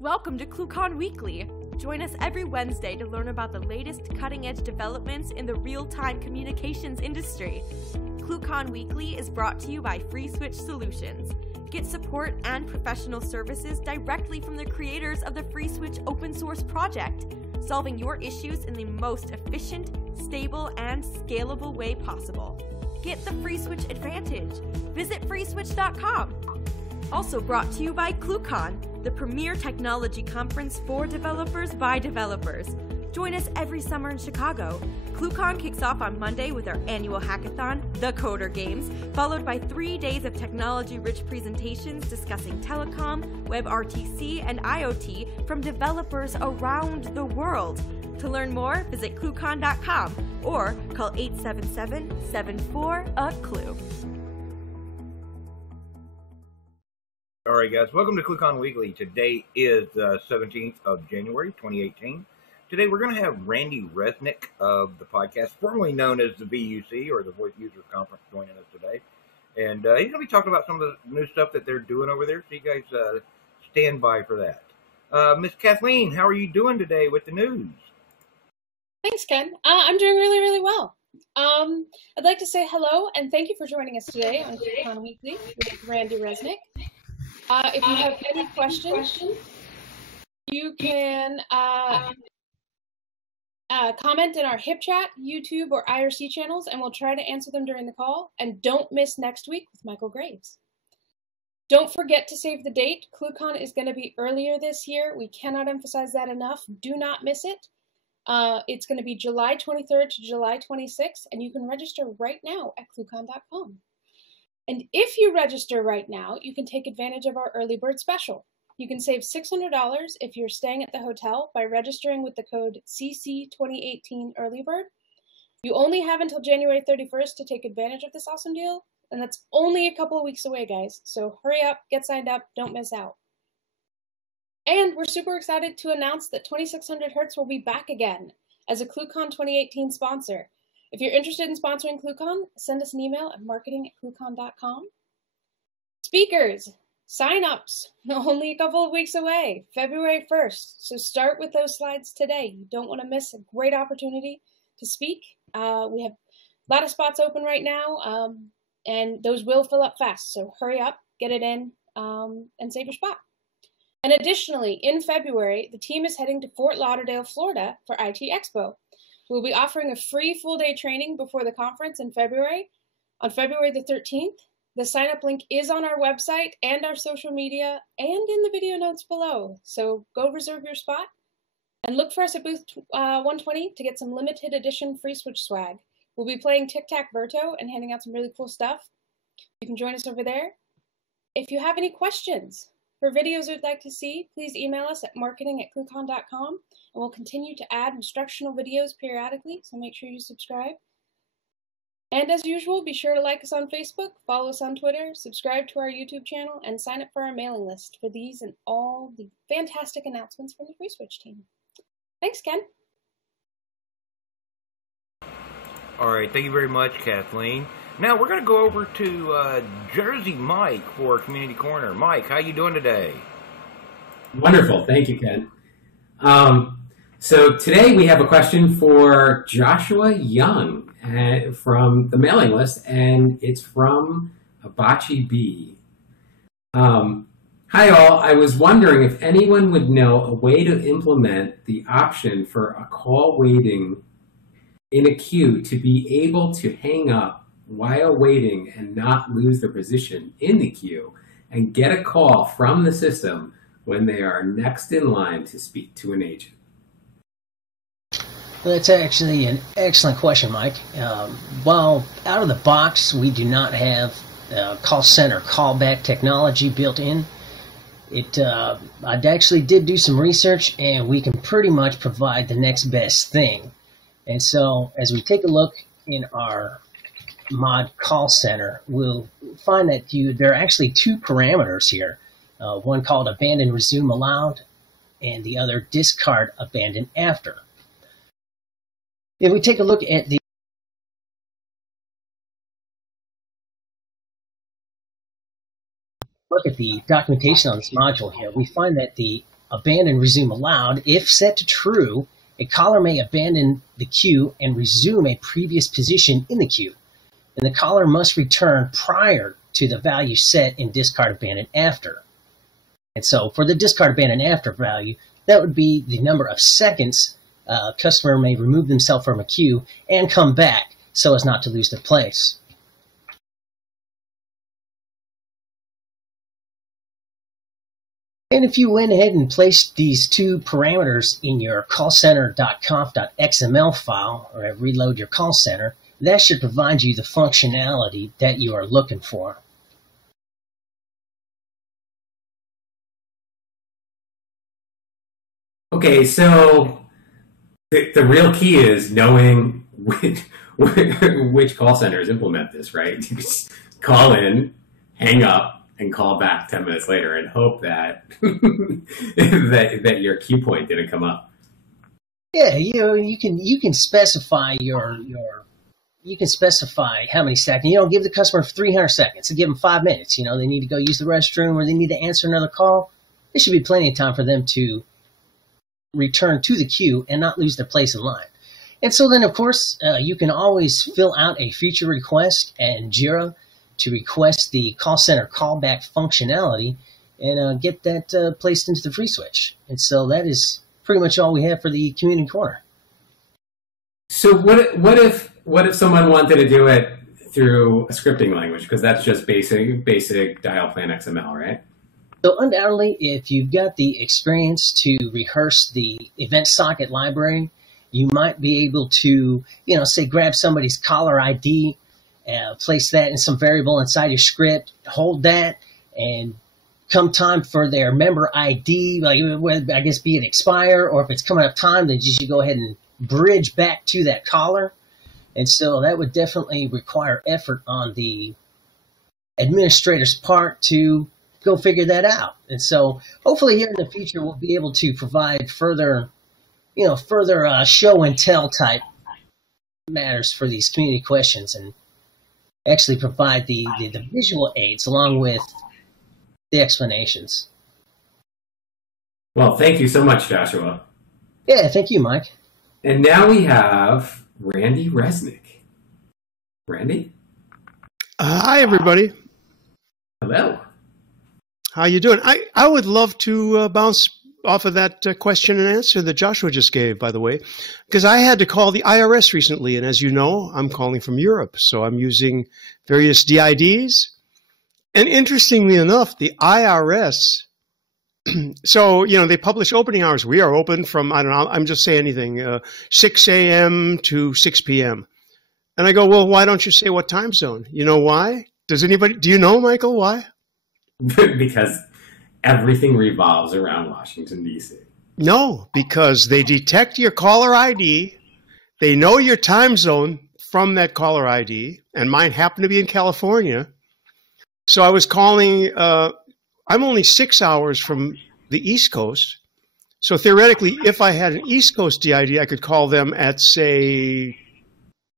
Welcome to ClueCon Weekly. Join us every Wednesday to learn about the latest cutting-edge developments in the real-time communications industry. ClueCon Weekly is brought to you by FreeSwitch Solutions. Get support and professional services directly from the creators of the FreeSwitch open source project, solving your issues in the most efficient, stable, and scalable way possible. Get the FreeSwitch advantage. Visit freeswitch.com. Also brought to you by ClueCon, the premier technology conference for developers by developers. Join us every summer in Chicago. ClueCon kicks off on Monday with our annual hackathon, The Coder Games, followed by 3 days of technology-rich presentations discussing telecom, WebRTC, and IoT from developers around the world. To learn more, visit ClueCon.com or call 877-74-A-CLUE. All right, guys, welcome to ClueCon Weekly. Today is the 17th of January, 2018. Today we're going to have Randy Resnick of the podcast, formerly known as the VUC, or the VoIP Users Conference, joining us today. And he's going to be talking about some of the new stuff that they're doing over there, so you guys stand by for that. Miss Kathleen, how are you doing today with the news? Thanks, Ken. I'm doing really, really well. I'd like to say hello and thank you for joining us today on ClueCon Weekly with Randy Resnick. If you have any questions, you can comment in our HIP chat, YouTube, or IRC channels, and we'll try to answer them during the call. And don't miss next week with Michael Graves. Don't forget to save the date. ClueCon is going to be earlier this year. We cannot emphasize that enough. Do not miss it. It's going to be July 23rd to July 26th, and you can register right now at ClueCon.com. And if you register right now, you can take advantage of our early bird special. You can save $600 if you're staying at the hotel by registering with the code CC2018 Early Bird. You only have until January 31st to take advantage of this awesome deal, and that's only a couple of weeks away, guys. So hurry up, get signed up, don't miss out. And we're super excited to announce that 2600Hz will be back again as a ClueCon 2018 sponsor. If you're interested in sponsoring ClueCon, send us an email at marketing@cluecon.com. Speakers, sign-ups, only a couple of weeks away, February 1st. So start with those slides today. You don't want to miss a great opportunity to speak. We have a lot of spots open right now, and those will fill up fast. So hurry up, get it in, and save your spot. And additionally, in February, the team is heading to Fort Lauderdale, Florida for IT Expo. We'll be offering a free full-day training before the conference in February, on February the 13th. The sign-up link is on our website and our social media and in the video notes below. So go reserve your spot and look for us at booth 120 to get some limited edition FreeSwitch swag. We'll be playing Tic-Tac-Verto and handing out some really cool stuff. You can join us over there. If you have any questions for videos you'd like to see, please email us at marketing@cluecon.com, and we'll continue to add instructional videos periodically, so make sure you subscribe. And as usual, be sure to like us on Facebook, follow us on Twitter, subscribe to our YouTube channel, and sign up for our mailing list for these and all the fantastic announcements from the FreeSwitch team. Thanks, Ken. All right, thank you very much, Kathleen. Now we're going to go over to Jersey Mike for Community Corner. Mike, how you doing today? Wonderful, thank you, Ken. So today we have a question for Joshua Young from the mailing list, and it's from Abachi B. Hi all, I was wondering if anyone would know a way to implement the option for a call waiting in a queue to be able to hang up while waiting and not lose their position in the queue and get a call from the system when they are next in line to speak to an agent. Well, that's actually an excellent question, Mike. While out of the box, we do not have call center callback technology built in. I actually did do some research, and we can pretty much provide the next best thing. And so as we take a look in our mod call center, we'll find that there are actually two parameters here. One called abandon resume allowed, and the other discard abandon after. If we take a look at the documentation on this module here, we find that the abandon, resume allowed. If set to true, a caller may abandon the queue and resume a previous position in the queue. And the caller must return prior to the value set in discard abandon after. And so for the discard abandon after value, that would be the number of seconds a customer may remove themselves from a queue and come back so as not to lose their place. And if you went ahead and placed these two parameters in your callcenter.conf.xml file, or reload your call center, that should provide you the functionality that you are looking for. Okay, so the real key is knowing which call centers implement this, right? You just call in, hang up, and call back 10 minutes later and hope that that your queue point didn't come up. Yeah, you can specify you can specify how many seconds. Give the customer 300 seconds. So give them 5 minutes. They need to go use the restroom or they need to answer another call. There should be plenty of time for them to return to the queue and not lose their place in line. And so then, of course, you can always fill out a feature request in Jira to request the call center callback functionality and get that placed into the free switch. And so that is pretty much all we have for the community corner. So what if someone wanted to do it through a scripting language? Because that's just basic dial plan XML, right? So undoubtedly, if you've got the experience to rehearse the event socket library, you might be able to, say grab somebody's caller ID, place that in some variable inside your script, hold that, and come time for their member ID, like I guess be it expire, or if it's coming up time, then you should go ahead and bridge back to that caller. And so that would definitely require effort on the administrator's part to go figure that out. And so hopefully here in the future we'll be able to provide further show and tell type matters for these community questions and actually provide the visual aids along with the explanations. Well, thank you so much, Joshua. Yeah, thank you, Mike. And now we have Randy Resnick. Randy? Hi, everybody. Hello. How you doing? I would love to bounce off of that question and answer that Joshua just gave, by the way, because I had to call the IRS recently, and as you know, I'm calling from Europe, so I'm using various DIDs. And interestingly enough, the IRS, so, they publish opening hours. We are open from, I don't know, I'm just saying anything, 6 a.m. to 6 p.m. And I go, well, why don't you say what time zone? You know why? Do you know, Michael, why? Because everything revolves around Washington, D.C. No, because they detect your caller ID. They know your time zone from that caller ID, and mine happened to be in California. So I was calling, I'm only 6 hours from the East Coast. So theoretically, if I had an East Coast DID, I could call them at, say,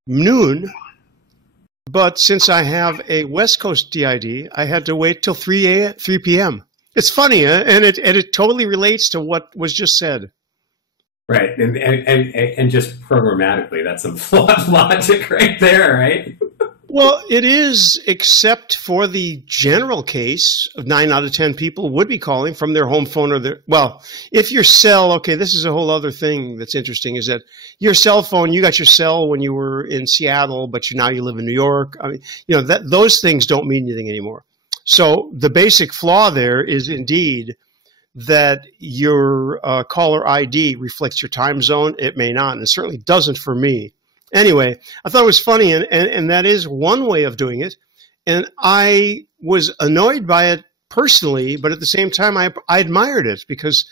noon. But since I have a West Coast DID, I had to wait till 3 p.m. It's funny, and it totally relates to what was just said. Right, and just programmatically, that's some flawed logic right there, right? Well, it is, except for the general case of 9 out of 10 people would be calling from their home phone or if your cell, okay, this is a whole other thing that's interesting, is that your cell phone, you got your cell when you were in Seattle, but now you live in New York. I mean, those things don't mean anything anymore. So the basic flaw there is indeed that your caller ID reflects your time zone. It may not, and it certainly doesn't for me. Anyway, I thought it was funny, and that is one way of doing it. And I was annoyed by it personally, but at the same time, I admired it because,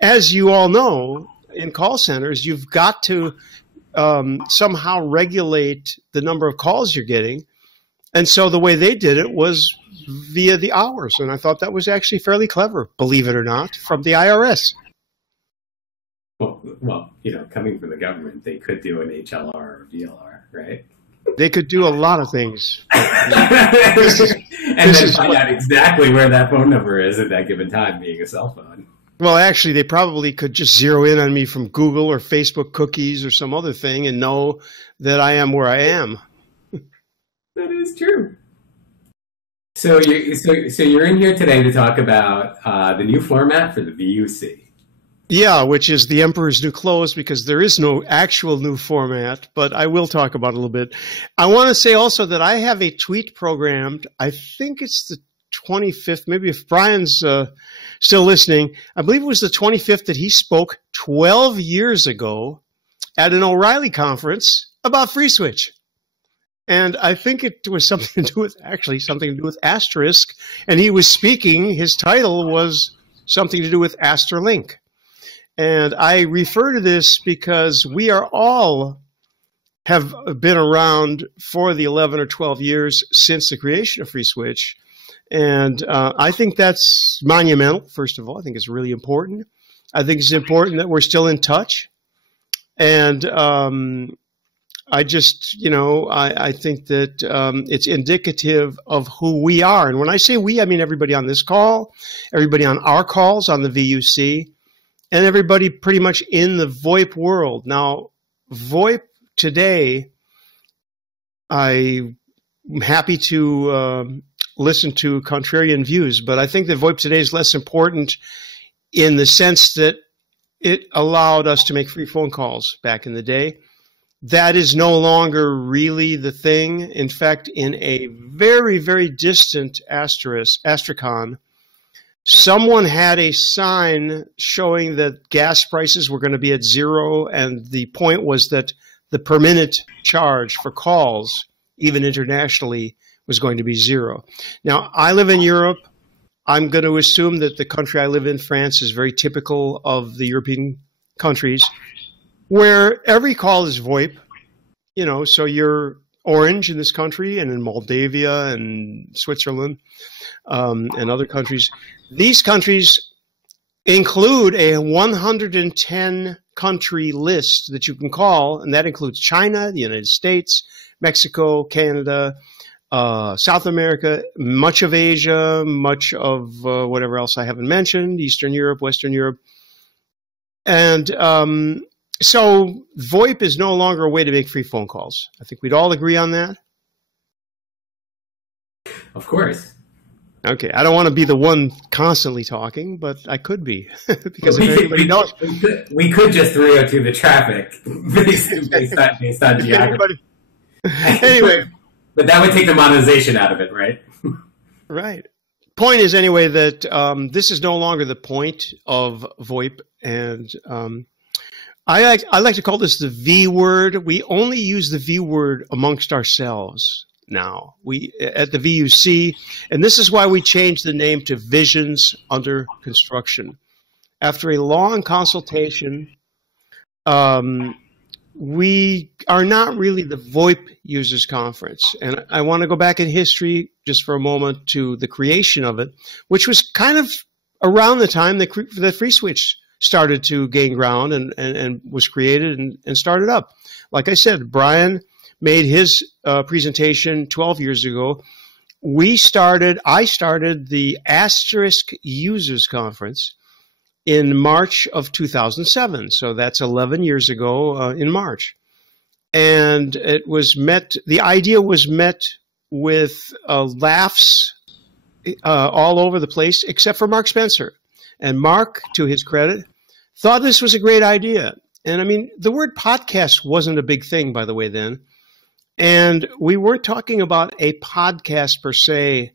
as you all know, in call centers, you've got to somehow regulate the number of calls you're getting. And so the way they did it was via the hours. And I thought that was actually fairly clever, believe it or not, from the IRS. Well, coming from the government, they could do an HLR or VLR, right? They could do a lot of things. And then find out exactly where that phone number is at that given time, being a cell phone. Well, actually, they probably could just zero in on me from Google or Facebook cookies or some other thing and know that I am where I am. That is true. So you're in here today to talk about the new format for the VUC. Yeah, which is the Emperor's New Clothes, because there is no actual new format, but I will talk about it a little bit. I want to say also that I have a tweet programmed. I think it's the 25th, maybe if Brian's still listening. I believe it was the 25th that he spoke 12 years ago at an O'Reilly conference about FreeSwitch. And I think it was something to do with Asterisk. And he was speaking, his title was something to do with Asterlink. And I refer to this because we are all have been around for the 11 or 12 years since the creation of FreeSwitch. And I think that's monumental, first of all. I think it's really important. I think it's important that we're still in touch. And I just, I think that it's indicative of who we are. And when I say we, I mean everybody on this call, everybody on our calls on the VUC, and everybody pretty much in the VoIP world. Now, VoIP today, I'm happy to listen to contrarian views, but I think that VoIP today is less important in the sense that it allowed us to make free phone calls back in the day. That is no longer really the thing. In fact, in a very, very distant Astricon, someone had a sign showing that gas prices were going to be at zero, and the point was that the per minute charge for calls, even internationally, was going to be zero. Now, I live in Europe. I'm going to assume that the country I live in, France, is very typical of the European countries, where every call is VoIP. So you're Orange in this country, and in Moldavia and Switzerland and other countries. These countries include a 110 country list that you can call, and that includes China, the United States, Mexico, Canada, South America, much of Asia, much of whatever else I haven't mentioned, Eastern Europe, Western Europe. And so VoIP is no longer a way to make free phone calls. I think we'd all agree on that. Of course. Okay, I don't want to be the one constantly talking, but I could be because if anybody knows, we could just 302 the traffic based on geography. Anyway, but that would take the monetization out of it, right? Right. Point is anyway that this is no longer the point of VoIP, and I like to call this the V word. We only use the V word amongst ourselves now. We at the VUC, and this is why we changed the name to Visions Under Construction. After a long consultation, we are not really the VoIP Users Conference. And I want to go back in history just for a moment to the creation of it, which was kind of around the time that FreeSwitch started to gain ground and was created and started up. Like I said, Brian made his presentation 12 years ago. I started the Asterisk Users Conference in March of 2007. So that's 11 years ago in March. And the idea was met with laughs all over the place, except for Mark Spencer. And Mark, to his credit, thought this was a great idea. And I mean, the word podcast wasn't a big thing, by the way, then. And we weren't talking about a podcast per se,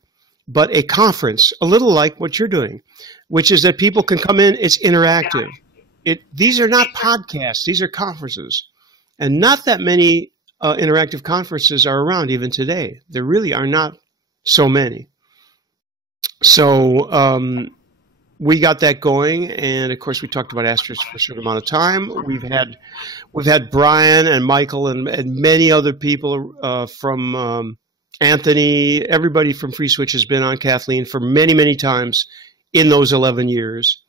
but a conference, a little like what you're doing, which is that people can come in. It's interactive. These are not podcasts. These are conferences. And not that many interactive conferences are around even today. There really are not so many. So we got that going, and of course we talked about Asterisk for a certain amount of time. We've had Brian and Michael and many other people from Anthony. Everybody from FreeSwitch has been on, Kathleen, for many, many times in those 11 years,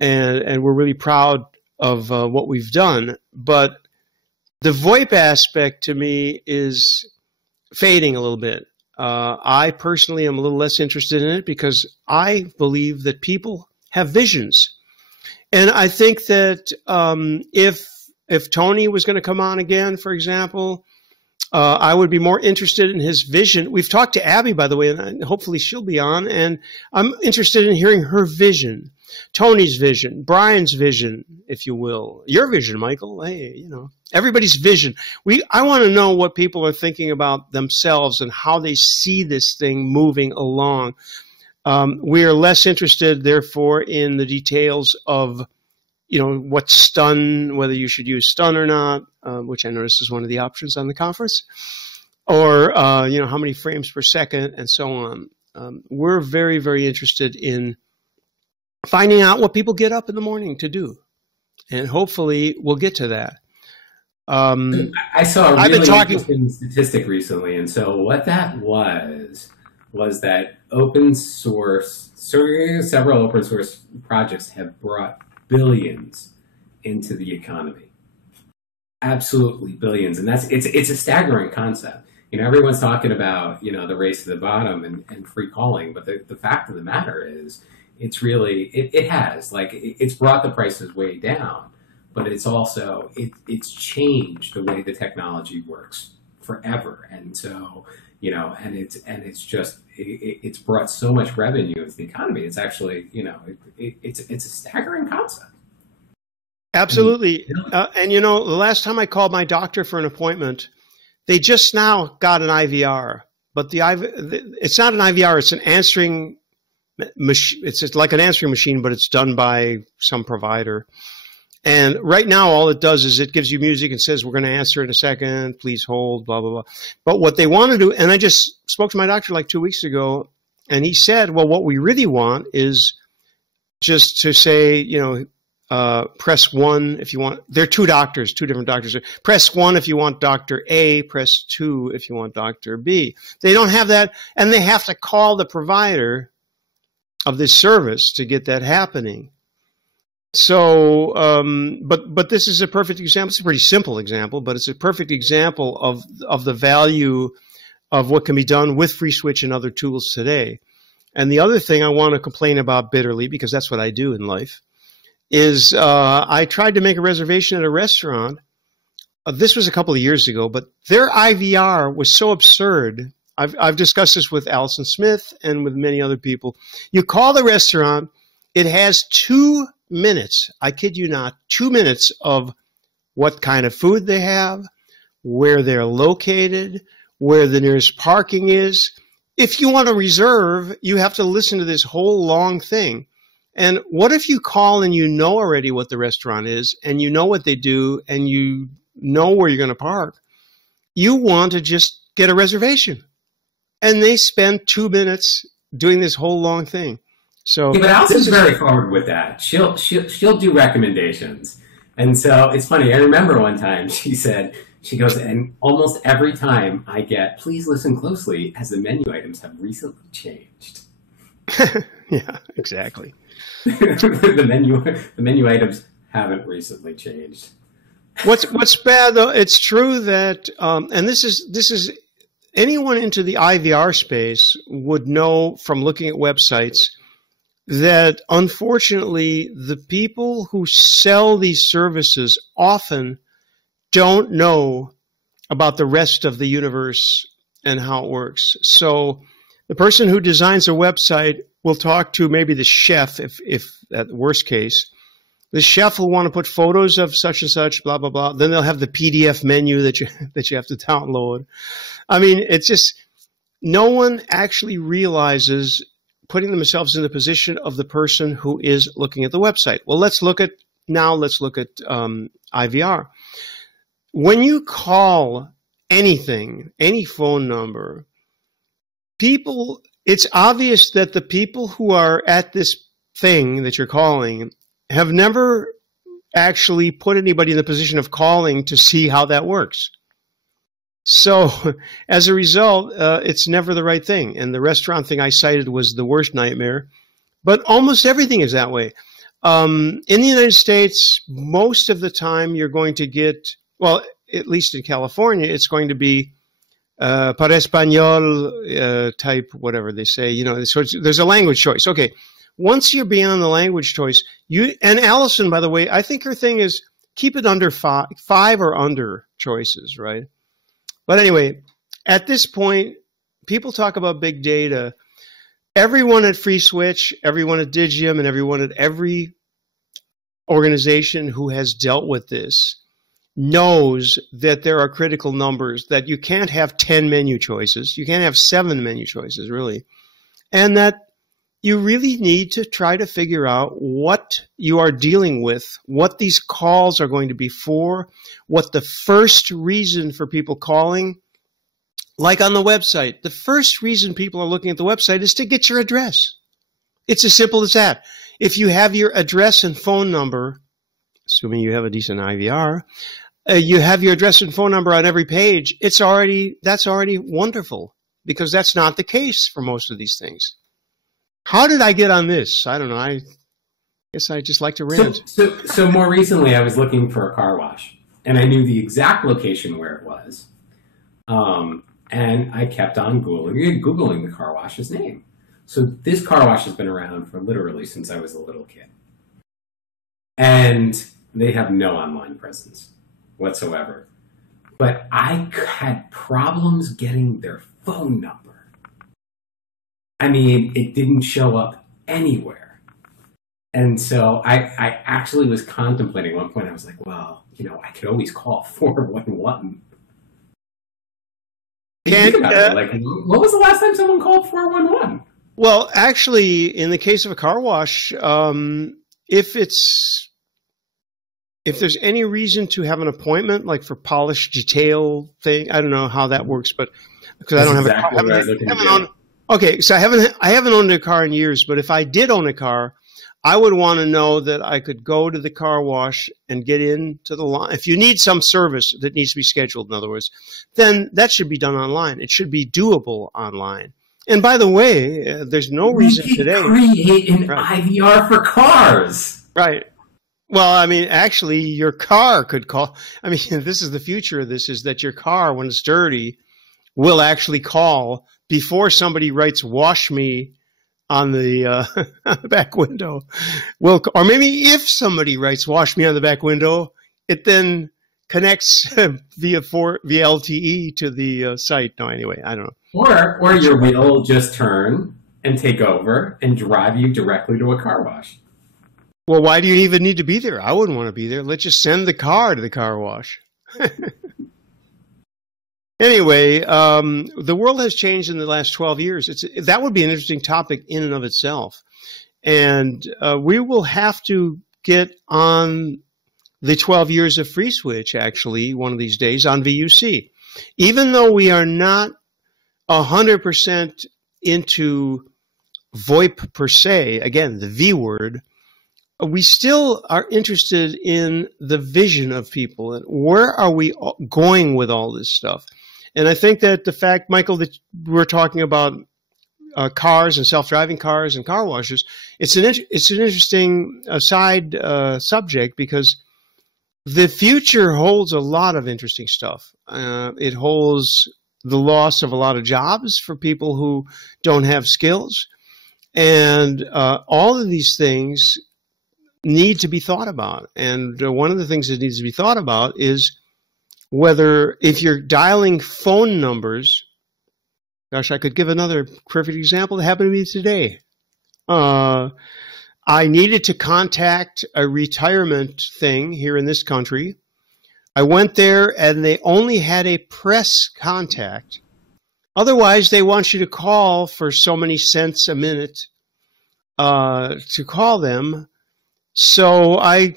and we're really proud of what we've done. But the VoIP aspect to me is fading a little bit. I personally am a little less interested in it because I believe that people have visions. And I think that if Tony was going to come on again, for example, I would be more interested in his vision. We've talked to Abby, by the way, and hopefully she'll be on. And I'm interested in hearing her vision, Tony's vision, Brian's vision, if you will, your vision, Michael. Hey, you know, everybody's vision. I want to know what people are thinking about themselves and how they see this thing moving along. We are less interested, therefore, in the details of, you know, what's stun, whether you should use stun or not, which I notice is one of the options on the conference, or, you know, how many frames per second and so on. We're very, very interested in finding out what people get up in the morning to do. And hopefully we'll get to that. I saw a really interesting statistic recently. And so what that was that open source, several open source projects have brought billions into the economy. Absolutely billions. And it's a staggering concept. You know, everyone's talking about, you know, the race to the bottom and free calling, but the fact of the matter is it's really, it has, like, it's brought the prices way down, but it's also, it's changed the way the technology works forever. And so, you know, and it's brought so much revenue into the economy. It's actually, you know, it's a staggering concept. Absolutely. And, you know, the last time I called my doctor for an appointment, they just now got an IVR, but it's not an IVR. It's an answering machine. It's like an answering machine, but it's done by some provider. And right now, all it does is it gives you music and says, we're going to answer in a second. Please hold, blah, blah, blah. But what they want to do, and I just spoke to my doctor like 2 weeks ago, and he said, well, what we really want is just to say, you know, press 1 if you want. There are two different doctors. Press 1 if you want Dr. A, press 2 if you want Dr. B. They don't have that, and they have to call the provider of this service to get that happening. So, but this is a perfect example. It's a pretty simple example, but it's a perfect example of the value of what can be done with FreeSwitch and other tools today. And the other thing I want to complain about bitterly, because that's what I do in life, is I tried to make a reservation at a restaurant. This was a couple of years ago, but their IVR was so absurd. I've discussed this with Allison Smith and with many other people. You call the restaurant, it has 2 minutes, I kid you not, 2 minutes of what kind of food they have, where they're located, where the nearest parking is. If you want to reserve, you have to listen to this whole long thing. And what if you call and you know already what the restaurant is, and you know what they do, and you know where you're going to park? You want to just get a reservation. And they spend 2 minutes doing this whole long thing. So, yeah, but Allison's very forward with that. She'll do recommendations. And so it's funny. I remember one time she goes, and almost every time I get, please listen closely as the menu items have recently changed. Yeah, exactly. the menu items haven't recently changed. What's bad though? It's true that, and this is anyone into the IVR space would know from looking at websites that unfortunately the people who sell these services often don't know about the rest of the universe and how it works. So the person who designs a website will talk to maybe the chef, if at the worst case. The chef will want to put photos of such and such, blah, blah, blah. Then they'll have the PDF menu that you have to download. I mean, it's just no one actually realizes putting themselves in the position of the person who is looking at the website. Well, let's look at IVR. When you call anything, any phone number, it's obvious that the people who are at this thing that you're calling have never actually put anybody in the position of calling to see how that works. So as a result, it's never the right thing. And the restaurant thing I cited was the worst nightmare. But almost everything is that way. In the United States, most of the time you're going to get, well, at least in California, it's going to be para español type, whatever they say. You know, so there's a language choice. Okay, once you're beyond the language choice, and Allison, by the way, I think her thing is keep it under five or under choices, right? But anyway, at this point, people talk about big data. Everyone at FreeSwitch, everyone at Digium, and everyone at every organization who has dealt with this knows that there are critical numbers, that you can't have 10 menu choices. You can't have 7 menu choices, really. And that you really need to try to figure out what you are dealing with, what these calls are going to be for, what the first reason for people calling. Like on the website, the first reason people are looking at the website is to get your address. It's as simple as that. If you have your address and phone number, assuming you have a decent IVR, you have your address and phone number on every page, that's already wonderful, because that's not the case for most of these things. How did I get on this? I don't know. I guess I just like to rant. So more recently, I was looking for a car wash, and I knew the exact location where it was. And I kept on Googling the car wash's name. So this car wash has been around for literally since I was a little kid. And they have no online presence whatsoever. But I had problems getting their phone number. I mean, it didn't show up anywhere. And so I actually was contemplating at one point. I was like, well, I could always call 411. What was the last time someone called 411? Well, actually, in the case of a car wash, if there's any reason to have an appointment, like for polish detail thing, I don't know how that works, but because I don't have a car. Okay, so I haven't owned a car in years, but if I did own a car, I would want to know that I could go to the car wash and get into the line. If you need some service that needs to be scheduled, in other words, then that should be done online. It should be doable online. And by the way, there's no reason today. Create an IVR for cars. Right. Well, I mean, actually, your car could call. I mean, this is the future of this, is that your car, when it's dirty, will actually call before somebody writes "wash me" on the back window. Or maybe if somebody writes "wash me" on the back window, it then connects via LTE to the site. No, anyway, I don't know. Or your wheel will just turn and take over and drive you directly to a car wash. Well, why do you even need to be there? I wouldn't want to be there. Let's just send the car to the car wash. Anyway, the world has changed in the last 12 years. That would be an interesting topic in and of itself. And we will have to get on the 12 years of FreeSwitch, actually, one of these days, on VUC. Even though we are not 100% into VoIP per se, again, the V word, we still are interested in the vision of people and where are we going with all this stuff. And I think that the fact, Michael, that we're talking about cars and self-driving cars and car washes, it's an interesting side subject, because the future holds a lot of interesting stuff. It holds the loss of a lot of jobs for people who don't have skills. And all of these things need to be thought about. And one of the things that needs to be thought about is whether, if you're dialing phone numbers, gosh, I could give another perfect example that happened to me today. I needed to contact a retirement thing here in this country. I went there and they only had a press contact. Otherwise, they want you to call for so many cents a minute to call them. So I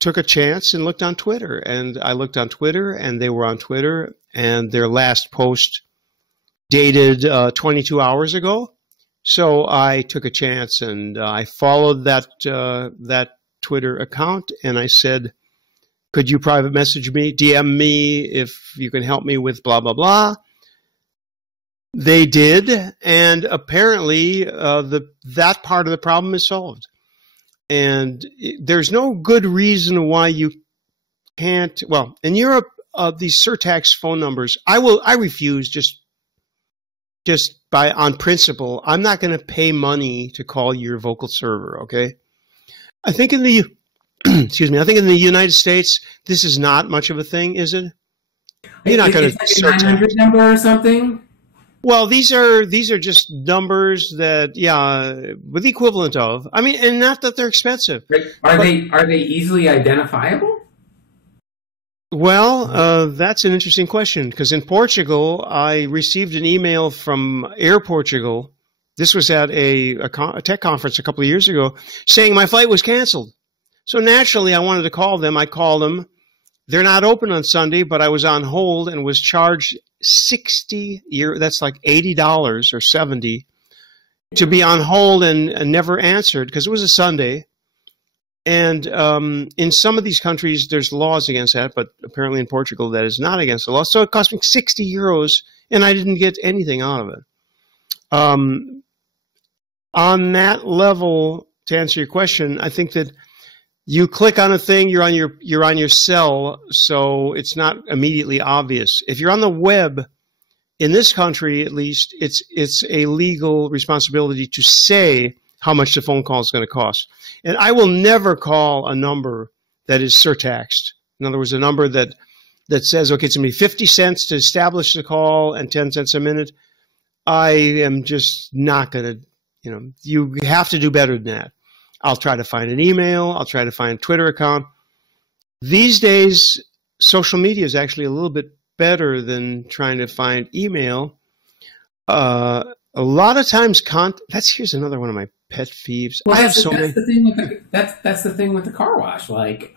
took a chance and looked on Twitter. And I looked on Twitter, and they were on Twitter, and their last post dated 22 hours ago. So I took a chance, and I followed that Twitter account, and I said, could you private message me, DM me if you can help me with blah, blah, blah. They did, and apparently that part of the problem is solved. And there's no good reason why you can't. Well, in Europe, these surtax phone numbers, I refuse, just just on principle, I'm not going to pay money to call your vocal server. Okay. I think in the excuse me. I think in the United States, this is not much of a thing, is it? You're not going to like a 900 number or something. Well, these are just numbers that, with the equivalent of. I mean, and not that they're expensive. Are they easily identifiable? Well, that's an interesting question, because in Portugal, I received an email from Air Portugal. This was at a tech conference a couple of years ago, saying my flight was canceled. So naturally, I wanted to call them. I called them. They're not open on Sunday, but I was on hold and was charged €60. That's like $80 or $70 to be on hold and never answered because it was a Sunday. And in some of these countries, there's laws against that, but apparently in Portugal, that is not against the law. So it cost me €60, and I didn't get anything out of it. On that level, to answer your question, I think that you click on a thing, you're on your cell, so it's not immediately obvious. If you're on the web, in this country at least, it's a legal responsibility to say how much the phone call is going to cost. And I will never call a number that is surtaxed. In other words, a number that says, okay, it's going to be 50 cents to establish the call and 10 cents a minute. I am just not going to, you have to do better than that. I'll try to find an email. I'll try to find a Twitter account. These days, social media is actually a little bit better than trying to find email. A lot of times, here's another one of my pet peeves. Well, that's the thing with the car wash. Like,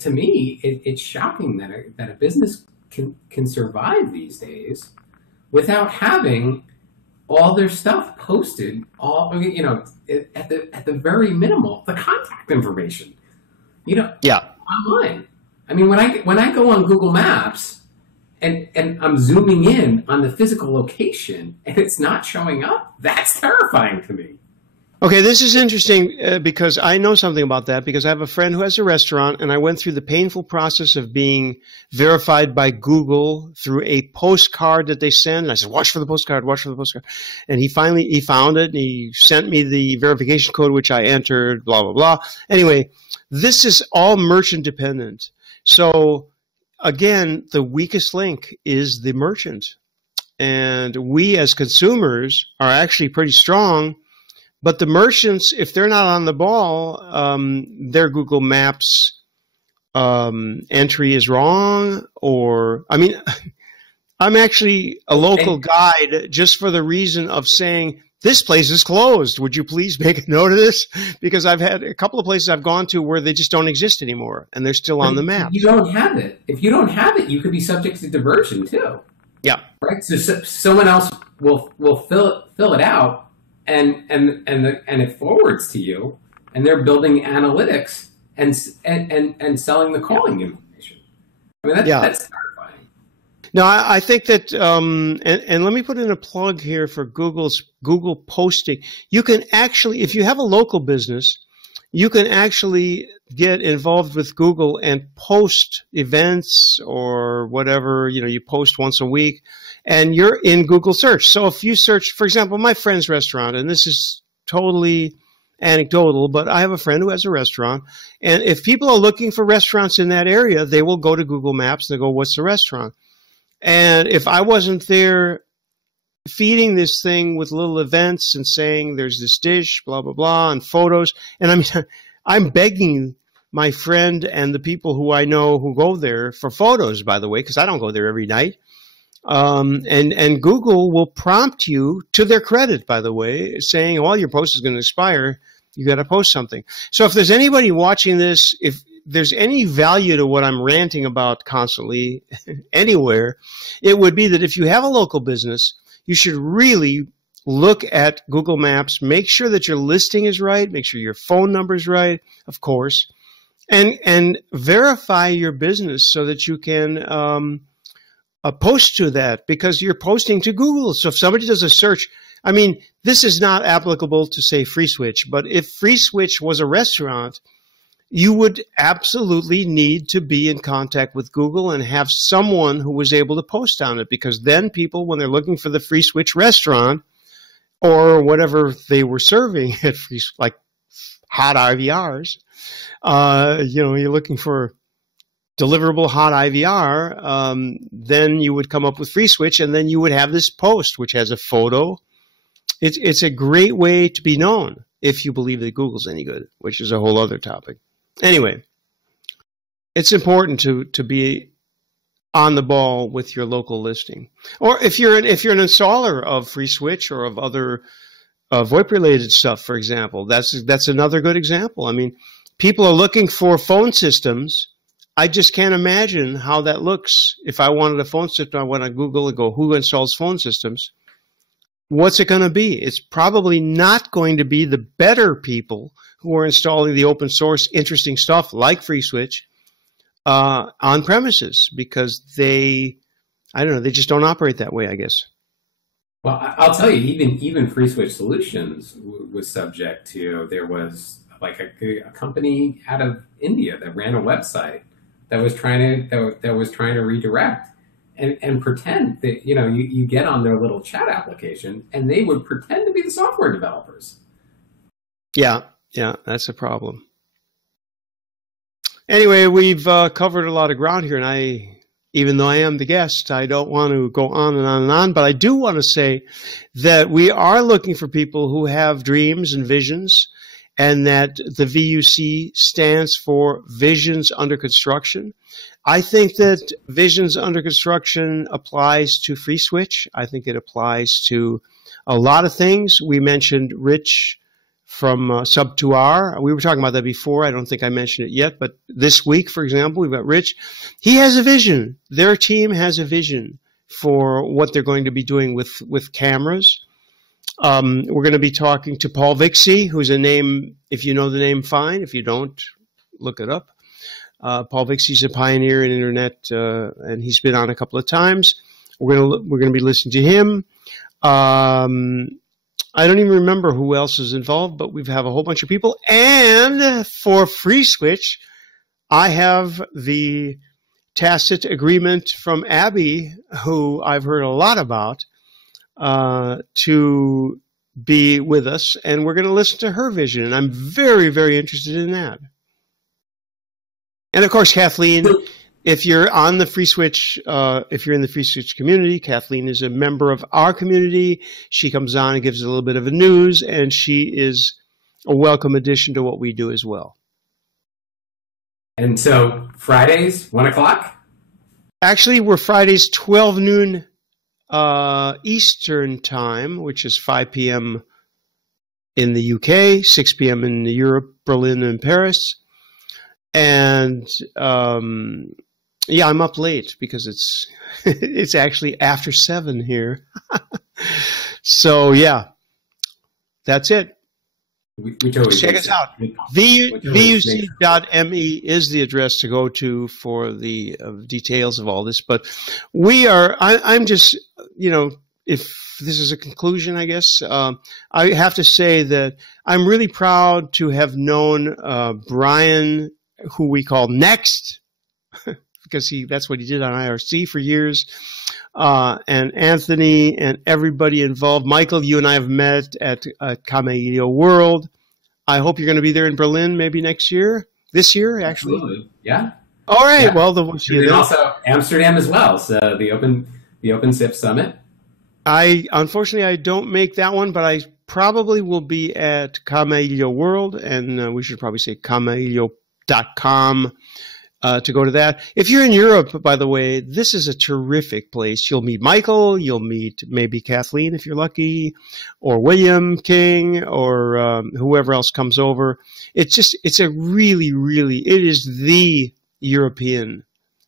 to me, it's shocking that a business can survive these days without having all their stuff posted, at the very minimal, the contact information, online. I mean, when I go on Google Maps and I'm zooming in on the physical location and it's not showing up, that's terrifying to me. Okay, this is interesting because I know something about that because I have a friend who has a restaurant, and I went through the painful process of being verified by Google through a postcard that they send. And I said, watch for the postcard. And he found it, and he sent me the verification code, which I entered, blah, blah, blah. Anyway, this is all merchant dependent. So, again, the weakest link is the merchant. And we as consumers are actually pretty strong. But the merchants, if they're not on the ball, their Google Maps entry is wrong. I'm actually a local guide just for the reason of saying, this place is closed. Would you please make a note of this? Because I've had a couple of places I've gone to where they just don't exist anymore, and they're still on the map. If you don't have it, you could be subject to diversion too. Yeah. Right. So someone else will fill it out. And it forwards to you, and they're building analytics and selling the calling information. I mean, that's terrifying. No, I think that, and let me put in a plug here for Google posting. You can actually, if you have a local business, you can actually get involved with Google and post events or whatever, you post once a week. And you're in Google search. So if you search, for example, my friend's restaurant, and this is totally anecdotal, but I have a friend who has a restaurant. And if people are looking for restaurants in that area, they will go to Google Maps and they go, what's the restaurant? And if I wasn't there feeding this thing with little events and saying there's this dish, blah, blah, blah, and photos, and I'm begging my friend and the people who I know who go there for photos, by the way, because I don't go there every night. And Google will prompt you, to their credit, by the way, saying, well, your post is going to expire. You got to post something. So if there's anybody watching this, if there's any value to what I'm ranting about constantly anywhere, it would be that if you have a local business, you should really look at Google Maps, make sure that your listing is right, make sure your phone number is right, of course, and verify your business so that you can post to that, because you're posting to Google. So if somebody does a search, this is not applicable to, say, FreeSwitch, but if FreeSwitch was a restaurant you would absolutely need to be in contact with Google and have someone who was able to post on it, because then people, when they're looking for the Free Switch restaurant or whatever they were serving at Free, like hot IVRs, you're looking for deliverable hot IVR, then you would come up with Free Switch, and then you would have this post which has a photo. It's a great way to be known if you believe that Google's any good, which is a whole other topic. Anyway, it's important to be on the ball with your local listing. Or if you're an installer of Free Switch or of other VoIP related stuff, for example, that's another good example. I mean, people are looking for phone systems. I just can't imagine how that looks. If I wanted a phone system, I went on Google and go, who installs phone systems? What's it going to be? It's probably not going to be the better people who are installing the open source interesting stuff like Free Switch on premises, because they just don't operate that way, I guess. Well, I'll tell you, even Free Switch Solutions was subject to, there was like a company out of India that ran a website that was trying to redirect and pretend that, you get on their little chat application and they would pretend to be the software developers. Yeah, that's a problem. Anyway, we've covered a lot of ground here, and even though I am the guest, I don't want to go on and on and on, but I do want to say that we are looking for people who have dreams and visions, and that the VUC stands for Visions Under Construction. I think that Visions Under Construction applies to Free Switch. I think it applies to a lot of things. We mentioned Rich from Sub2R. We were talking about that before. I don't think I mentioned it yet, but this week, for example, we've got Rich. He has a vision. Their team has a vision for what they're going to be doing with cameras. We're going to be talking to Paul VUC, who's a name, if you know the name, fine. If you don't, look it up. Paul VUC is a pioneer in internet, and he's been on a couple of times. We're going to be listening to him. I don't even remember who else is involved, but we have a whole bunch of people. And for Free Switch, I have the tacit agreement from Abby, who I've heard a lot about, to be with us, and we're going to listen to her vision, and I'm very, very interested in that. And of course, Kathleen, if you're on the Free Switch, if you're in the Free Switch community, Kathleen is a member of our community. She comes on and gives a little bit of the news, and she is a welcome addition to what we do as well. And so Fridays, 1 o'clock? Actually, we're Fridays, 12 noon Eastern time, which is 5 p.m. in the UK, 6 p.m. in Europe, Berlin, and Paris. And yeah, I'm up late because it's actually after 7 here. So yeah, that's it. We totally check us out. VUC.me is the address to go to for the details of all this. But I'm just, if this is a conclusion, I guess, I have to say that I'm really proud to have known Brian, who we call Next, because that's what he did on IRC for years, and Anthony and everybody involved. Michael, you and I have met at Cameo World. I hope you're going to be there in Berlin maybe this year, actually. Absolutely. Yeah. All right. Yeah. Well, we'll see you and there. Also Amsterdam as well. So the Open SIP Summit. Unfortunately, I don't make that one, but I probably will be at Cameo World, and we should probably say cameo.com. To go to that. If you're in Europe, by the way, this is a terrific place. You'll meet Michael, you'll meet maybe Kathleen if you're lucky, or William King, or whoever else comes over. It's a really, really, it is the European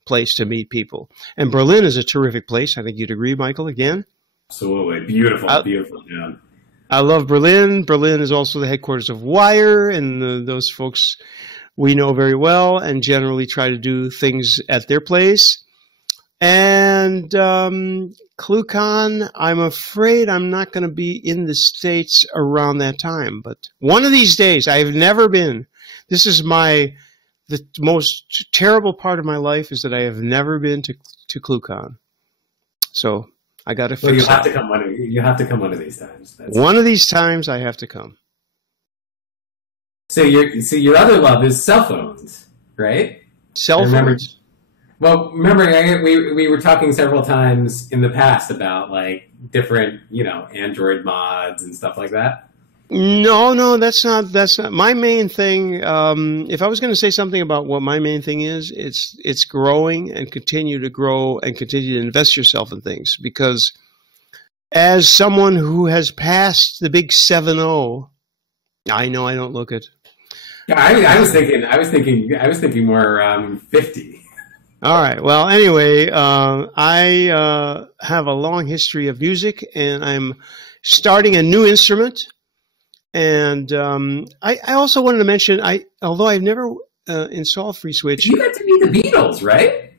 place to meet people. And Berlin is a terrific place. I think you'd agree, Michael, again. Absolutely. Beautiful, beautiful town. I love Berlin. Berlin is also the headquarters of Wire, and those folks we know very well and generally try to do things at their place. And ClueCon, I'm afraid I'm not going to be in the States around that time. But one of these days, I've never been. This is my the most terrible part of my life is that I have never been to ClueCon. So I got to fix you that. have to come you have to come one of these times. One of these times I have to come. So your other love is cell phones, right? Cell phones. Well, remember we were talking several times in the past about like different, Android mods and stuff like that. No, that's not my main thing. If I was going to say something about what my main thing is, it's growing and continue to grow and continue to invest yourself in things, because as someone who has passed the big 7-0, I know I don't look it. Yeah, I was thinking more around 50. All right. Well, anyway, I have a long history of music, and I'm starting a new instrument. And I also wanted to mention, although I've never installed FreeSwitch. You got to meet the Beatles, right?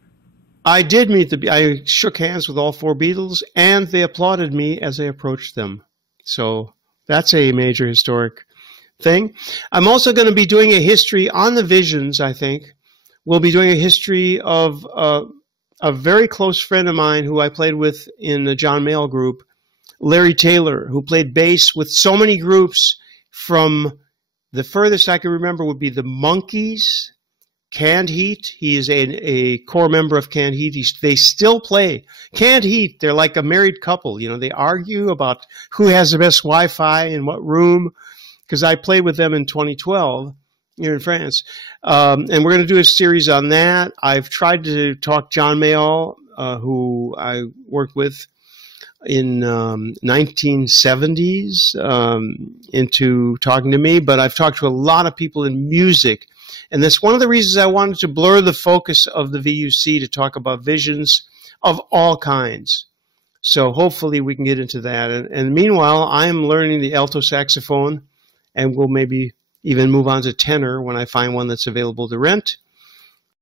I did I shook hands with all 4 Beatles, and they applauded me as I approached them. So that's a major historic thing. I'm also going to be doing a history on the Visions, I think. We'll be doing a history of a very close friend of mine who I played with in the John Mayall group, Larry Taylor, who played bass with so many groups. From the furthest I can remember would be the Monkees, Canned Heat. He is a core member of Canned Heat. They still play. Canned Heat, they're like a married couple. They argue about who has the best Wi-Fi in what room, because I played with them in 2012 here in France. And we're going to do a series on that. I've tried to talk John Mayall, who I worked with in 1970s into talking to me, but I've talked to a lot of people in music, and that's one of the reasons I wanted to blur the focus of the VUC to talk about visions of all kinds. So hopefully we can get into that. And meanwhile, I'm learning the alto saxophone, and we'll maybe even move on to tenor when I find one that's available to rent.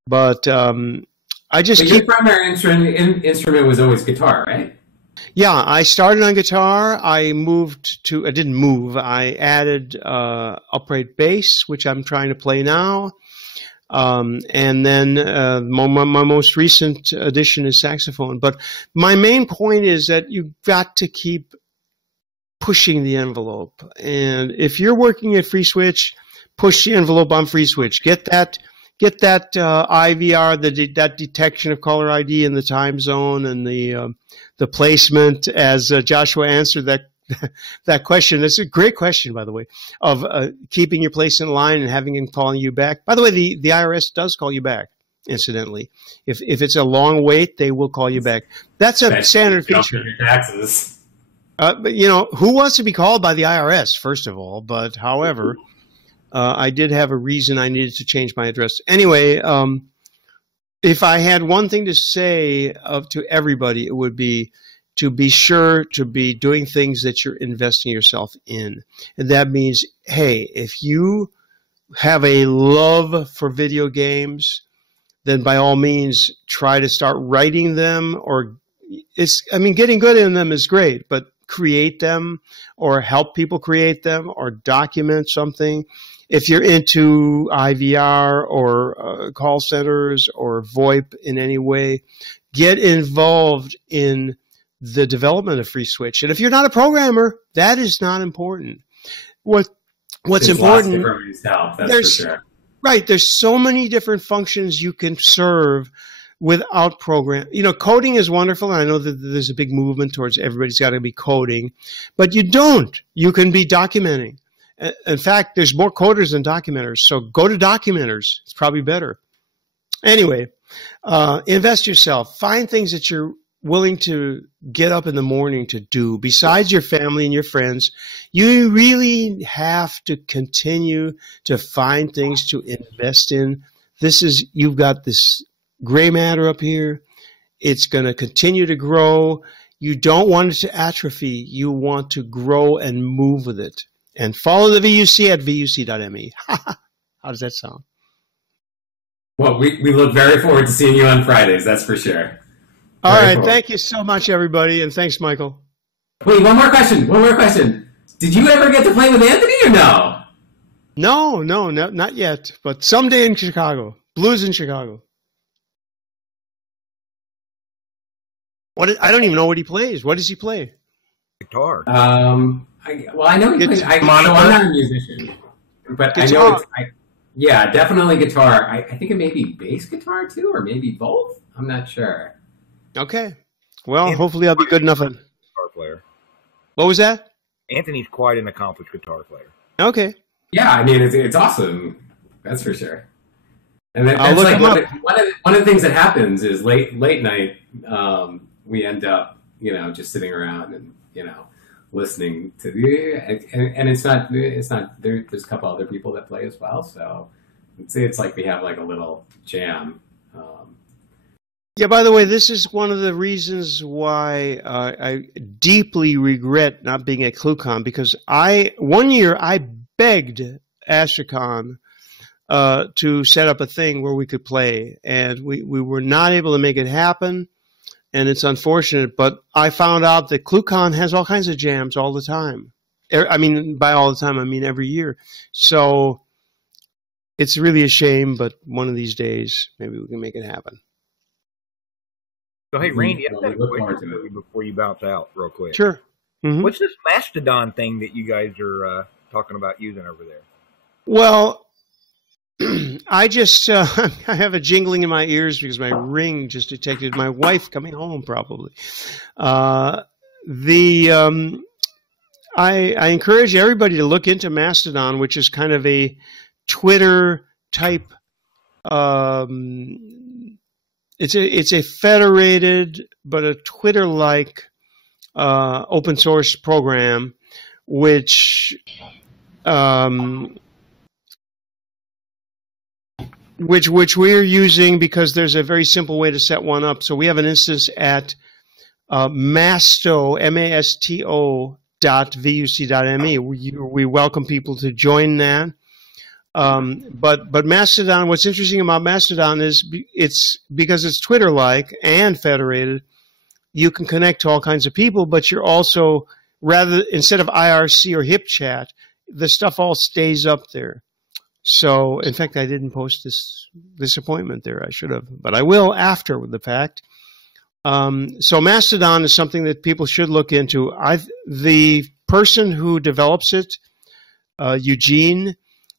But I just your primary instrument was always guitar, right? Yeah, I started on guitar. I didn't move. I added upright bass, which I'm trying to play now. And then my most recent addition is saxophone. But my main point is that you've got to keep pushing the envelope. And if you're working at FreeSwitch, push the envelope on FreeSwitch. Get that IVR, that detection of caller ID and the time zone and the placement, as Joshua answered that question. That's a great question, by the way, of keeping your place in line and having him calling you back. By the way, the IRS does call you back, incidentally. If it's a long wait, they will call you back. That's a standard feature. Your taxes. But who wants to be called by the IRS, first of all? But however, I did have a reason I needed to change my address. Anyway, if I had one thing to say to everybody, it would be to be sure to be doing things that you're investing yourself in. And that means, hey, if you have a love for video games, then by all means try to start writing them, getting good in them is great, but create them or help people create them or document something. If you're into IVR or call centers or VoIP in any way, get involved in the development of FreeSwitch. And if you're not a programmer, that is not important. What's important? That's for sure. Right. There's so many different functions you can serve without program. Coding is wonderful, and I know that there's a big movement towards everybody's got to be coding, but you don't. You can be documenting. In fact, there's more coders than documenters, so go to documenters. It's probably better. Anyway, invest yourself. Find things that you're willing to get up in the morning to do. Besides your family and your friends, you really have to continue to find things to invest in. You've got this gray matter up here. It's going to continue to grow. You don't want it to atrophy. You want to grow and move with it. And follow the VUC at vuc.me. How does that sound? Well, we look very forward to seeing you on Fridays, that's for sure. All right, thank you so much, everybody, and thanks, Michael. Wait, one more question. Did you ever get to play with Anthony or no? No, not yet. But someday in Chicago. Blues in Chicago. I don't even know what he plays. What does he play? Guitar. I know he plays. I'm not a musician, but guitar. I know yeah, definitely guitar. I think it may be bass guitar too, or maybe both. I'm not sure. Okay. Well, hopefully I'll be good enough. Guitar player. What was that? Anthony's quite an accomplished guitar player. Okay. Yeah, I mean it's awesome. That's for sure. And that's I'll look like him up. one of the things that happens is late night. We end up, just sitting around and listening to and it's not there. There's a couple other people that play as well, so it's like we have like a little jam. Yeah, by the way, this is one of the reasons why I deeply regret not being at ClueCon, because one year I begged Astricon to set up a thing where we could play, and we were not able to make it happen, and it's unfortunate, but I found out that ClueCon has all kinds of jams all the time. I mean, by all the time, I mean every year. So it's really a shame, but one of these days, maybe we can make it happen. So, hey, Randy, I've got a question for you before you bounce out real quick. Sure. Mm-hmm. What's this Mastodon thing that you guys are talking about using over there? Well, I just I have a jingling in my ears because my Ring just detected my wife coming home, probably. I encourage everybody to look into Mastodon, which is kind of a Twitter type. It's a federated but a Twitter-like open source program, which we're using because there's a very simple way to set one up. So we have an instance at masto, masto.vuc.me. We welcome people to join that. But Mastodon, what's interesting about Mastodon is it's because it's Twitter-like and federated, you can connect to all kinds of people, but you're also, instead of IRC or HipChat, the stuff all stays up there. So, in fact, I didn't post this appointment there. I should have, but I will after the fact. So Mastodon is something that people should look into. The person who develops it, Eugene,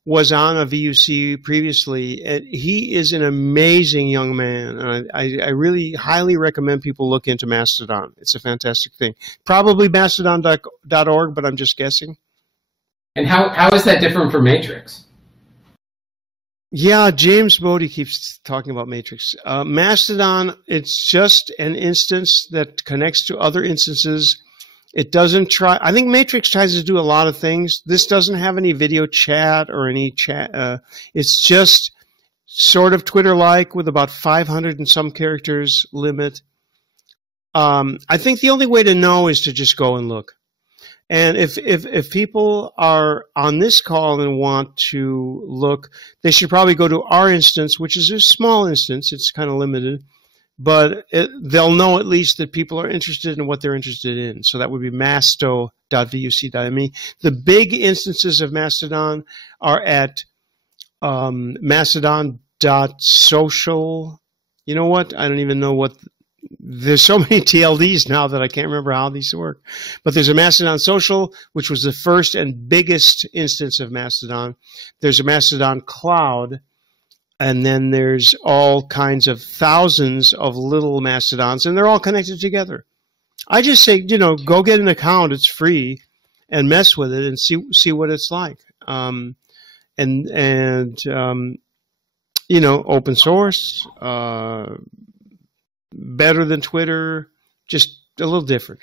was on a VUC previously, and he is an amazing young man. And I really highly recommend people look into Mastodon. It's a fantastic thing. Probably mastodon.org, but I'm just guessing. And how is that different from Matrix? Yeah, James Bodie keeps talking about Matrix. Mastodon, it's just an instance that connects to other instances. It doesn't try. I think Matrix tries to do a lot of things. This doesn't have any video chat or any chat. It's just sort of Twitter-like with about 500 and some characters limit. I think the only way to know is to just go and look. And if people are on this call and want to look, they should probably go to our instance, which is a small instance. It's kind of limited. But they'll know at least that people are interested in what they're interested in. So that would be masto.vuc.me. The big instances of Mastodon are at mastodon.social. You know what? I don't even know what. There's so many TLDs now that I can't remember how these work. But there's a Mastodon Social, which was the first and biggest instance of Mastodon. There's a Mastodon Cloud. And then there's all kinds of thousands of little Mastodons, and they're all connected together. I just say, go get an account. It's free, and mess with it and see what it's like. Open source, better than Twitter, just a little different.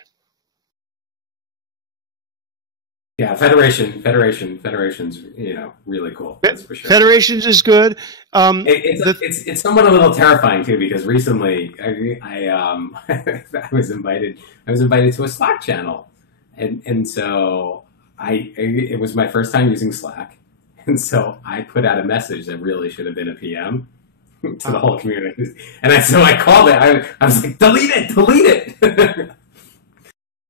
Yeah, Federation's really cool. That's for sure. Federations is good. It's somewhat a little terrifying too, because recently I was invited to a Slack channel, and so it was my first time using Slack, and so I put out a message that really should have been a PM to the whole community, and so I called it. I was like, delete it.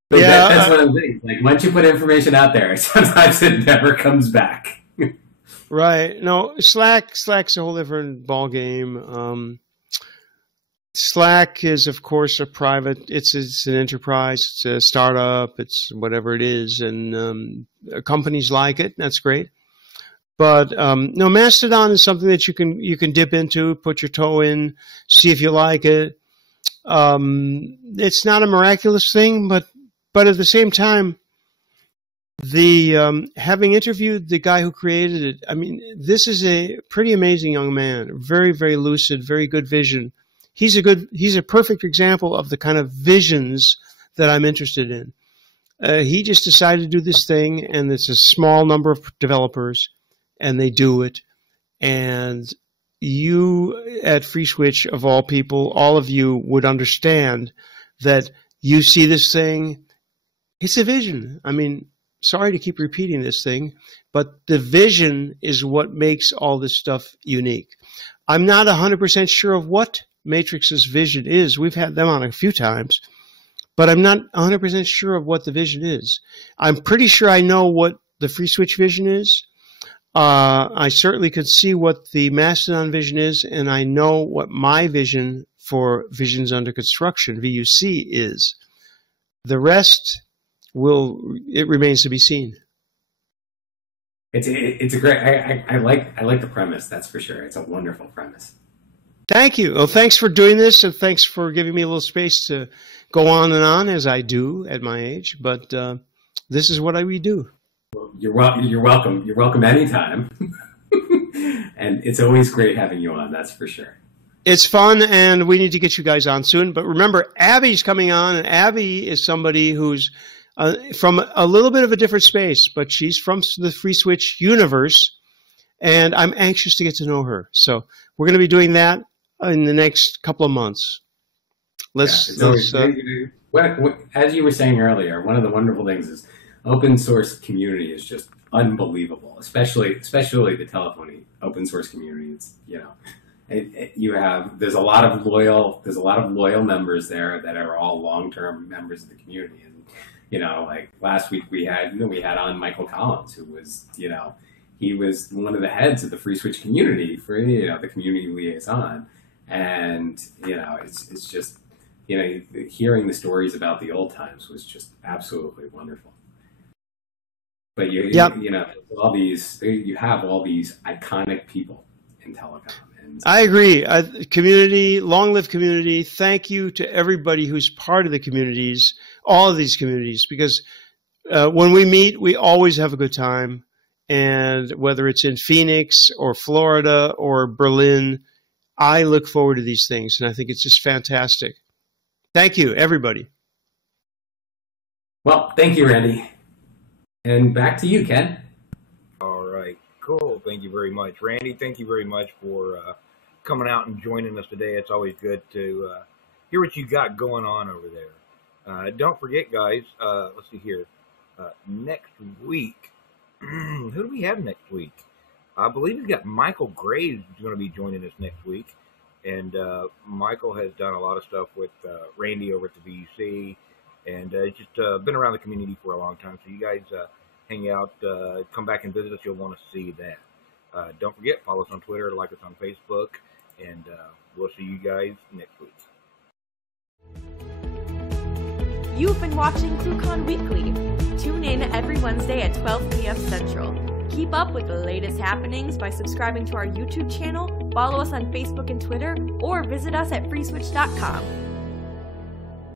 But that's one of the things. Like, once you put information out there, sometimes it never comes back. Right. No, Slack's a whole different ball game. Slack is, of course, a private. It's an enterprise. It's a startup. It's whatever it is, and companies like it. That's great. But no, Mastodon is something that you can dip into, put your toe in, see if you like it. It's not a miraculous thing, but at the same time, having interviewed the guy who created it, I mean, this is a pretty amazing young man. Very, very lucid, very good vision. He's a perfect example of the kind of visions that I'm interested in. He just decided to do this thing, and it's a small number of developers, and they do it. And you at FreeSwitch, of all people, all of you would understand that you see this thing. It's a vision. I mean, sorry to keep repeating this thing, but the vision is what makes all this stuff unique. I'm not 100% sure of what Matrix's vision is. We've had them on a few times, but I'm not 100% sure of what the vision is. I'm pretty sure I know what the FreeSwitch vision is. I certainly could see what the Mastodon vision is, and I know what my vision for Visions Under Construction, VUC, is. The rest it remains to be seen. It's a great. I like the premise. That's for sure. It's a wonderful premise. Thank you. Well, thanks for doing this, and thanks for giving me a little space to go on and on as I do at my age. But this is what we do. Well, you're welcome. You're welcome anytime. And it's always great having you on. That's for sure. It's fun, and we need to get you guys on soon. But remember, Abby's coming on, and Abby is somebody who's from a little bit of a different space, but she's from the FreeSwitch universe, and I'm anxious to get to know her. So we're going to be doing that in the next couple of months. As you were saying earlier, one of the wonderful things is open source community is just unbelievable, especially the telephony open source community. It's, there's a lot of loyal members there that are all long-term members of the community. And, like last week we had on Michael Collins, who was, he was one of the heads of the FreeSwitch community for, the community liaison. And, it's just, hearing the stories about the old times was just absolutely wonderful. But you have all these iconic people in telecom. And I agree. Community, long live community. Thank you to everybody who's part of the communities, all of these communities, because when we meet, we always have a good time. And whether it's in Phoenix or Florida or Berlin, I look forward to these things, and I think it's just fantastic. Thank you, everybody. Well, thank you, Randy. And back to you, Ken. All right, cool. Thank you very much. Randy, thank you very much for coming out and joining us today. It's always good to hear what you got going on over there. Don't forget, guys, let's see here. Next week, who do we have next week? I believe we've got Michael Graves who's going to be joining us next week. And Michael has done a lot of stuff with Randy over at the VUC, and just been around the community for a long time. So you guys hang out, come back and visit us. You'll want to see that. Don't forget, follow us on Twitter, like us on Facebook, and we'll see you guys next week. You've been watching ClueCon Weekly. Tune in every Wednesday at 12 p.m. Central. Keep up with the latest happenings by subscribing to our YouTube channel, follow us on Facebook and Twitter, or visit us at freeswitch.com.